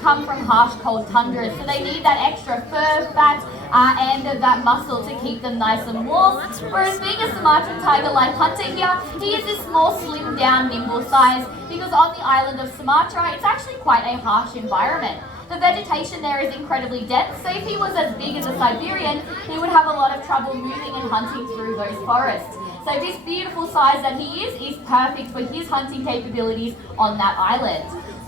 come from harsh cold tundras, so they need that extra fur, fat, and that muscle to keep them nice and warm. Whereas being a Sumatran tiger-like hunter here, he is this more slimmed down, nimble size, because on the island of Sumatra, it's actually quite a harsh environment. The vegetation there is incredibly dense, so if he was as big as a Siberian, he would have a lot of trouble moving and hunting through those forests. So this beautiful size that he is perfect for his hunting capabilities on that island.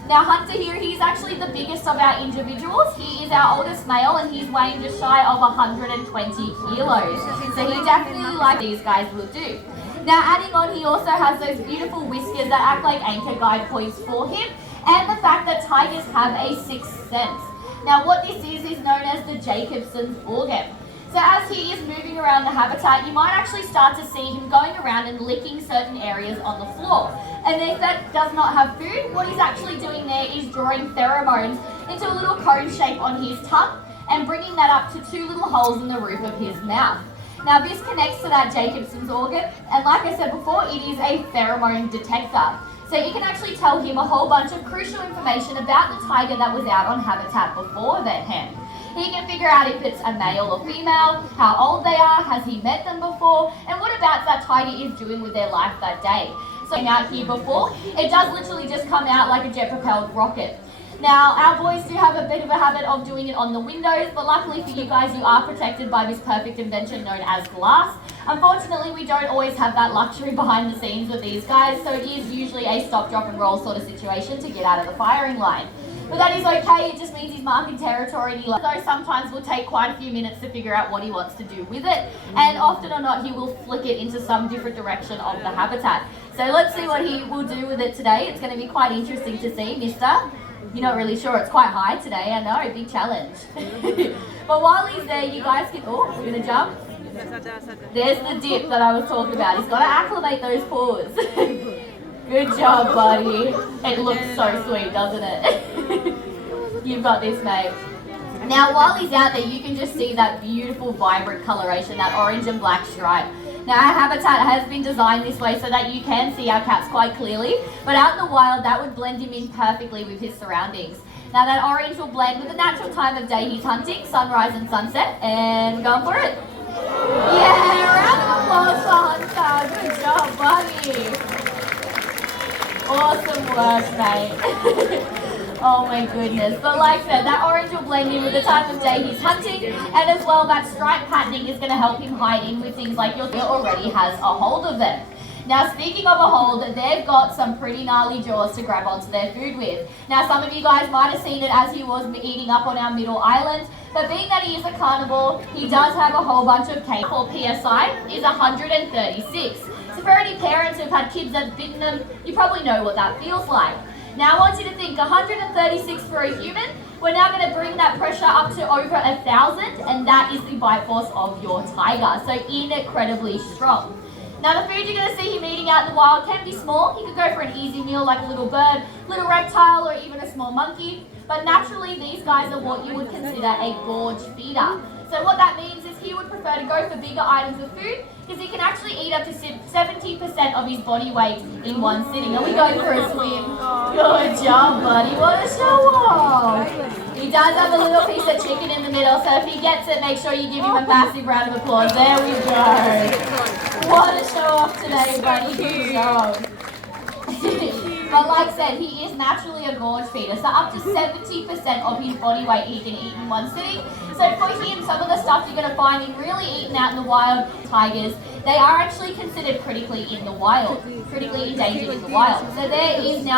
Now Hunter here, he's actually the biggest of our individuals. He is our oldest male and he's weighing just shy of 120 kilos. So he definitely, like these guys, will do. Now adding on, he also has those beautiful whiskers that act like anchor guide points for him, and the fact that tigers have a sixth sense. Now what this is known as the Jacobson's organ. So as he is moving around the habitat, you might actually start to see him going around and licking certain areas on the floor. And if that does not have food, what he's actually doing there is drawing pheromones into a little cone shape on his tongue and bringing that up to two little holes in the roof of his mouth. Now this connects to that Jacobson's organ, and like I said before, it is a pheromone detector. So you can actually tell him a whole bunch of crucial information about the tiger that was out on habitat before then. He can figure out if it's a male or female, how old they are, has he met them before, and what about that tiger is doing with their life that day. So out here before, it does literally just come out like a jet-propelled rocket. Now, our boys do have a bit of a habit of doing it on the windows, but luckily for you guys, you are protected by this perfect invention known as glass. Unfortunately, we don't always have that luxury behind the scenes with these guys, so it is usually a stop, drop and roll sort of situation to get out of the firing line. But that is okay, it just means he's marking territory, and though sometimes will take quite a few minutes to figure out what he wants to do with it, and often or not he will flick it into some different direction of the habitat. So let's see what he will do with it today. It's going to be quite interesting to see, mister. You're not really sure, it's quite high today, I know, big challenge. But while he's there, you guys can, oh, he's gonna jump. There's the dip that I was talking about. He's got to acclimate those paws. Good job, buddy. It looks so sweet, doesn't it? You've got this, mate. Now, while he's out there, you can just see that beautiful, vibrant coloration, that orange and black stripe. Now, our habitat has been designed this way so that you can see our cats quite clearly, but out in the wild, that would blend him in perfectly with his surroundings. Now, that orange will blend with the natural time of day he's hunting, sunrise and sunset, and we're going for it. Yeah, round of applause for Hunter. Good job, buddy. Awesome work, mate. Oh my goodness. But like I said, that orange will blend in with the time of day he's hunting, and as well that stripe patterning is going to help him hide in with things like your deer already has a hold of them. Now speaking of a hold, they've got some pretty gnarly jaws to grab onto their food with. Now some of you guys might have seen it as he was eating up on our middle island, but being that he is a carnivore, he does have a whole bunch of cake. For PSI is 136. So for any parents who've had kids that have bitten them, you probably know what that feels like. Now I want you to think 136 for a human. We're now going to bring that pressure up to over 1,000, and that is the bite force of your tiger. So incredibly strong. Now the food you're going to see him eating out in the wild can be small. He could go for an easy meal like a little bird, little reptile, or even a small monkey. But naturally these guys are what you would consider a gorge feeder. So what that means is he would prefer to go for bigger items of food because he can actually eat up to 70% of his body weight in one sitting. Are we going for a swim? Good job, buddy. What a show off. He does have a little piece of chicken in the middle, so if he gets it, make sure you give him a massive round of applause. There we go. What a show off today, buddy. Good job. But like I said, he is naturally a gorge feeder, so up to 70% of his body weight he can eat in one sitting. So for him, some of the stuff you're going to find him really eating out in the wild, tigers, they are actually considered critically endangered in the wild. So there is now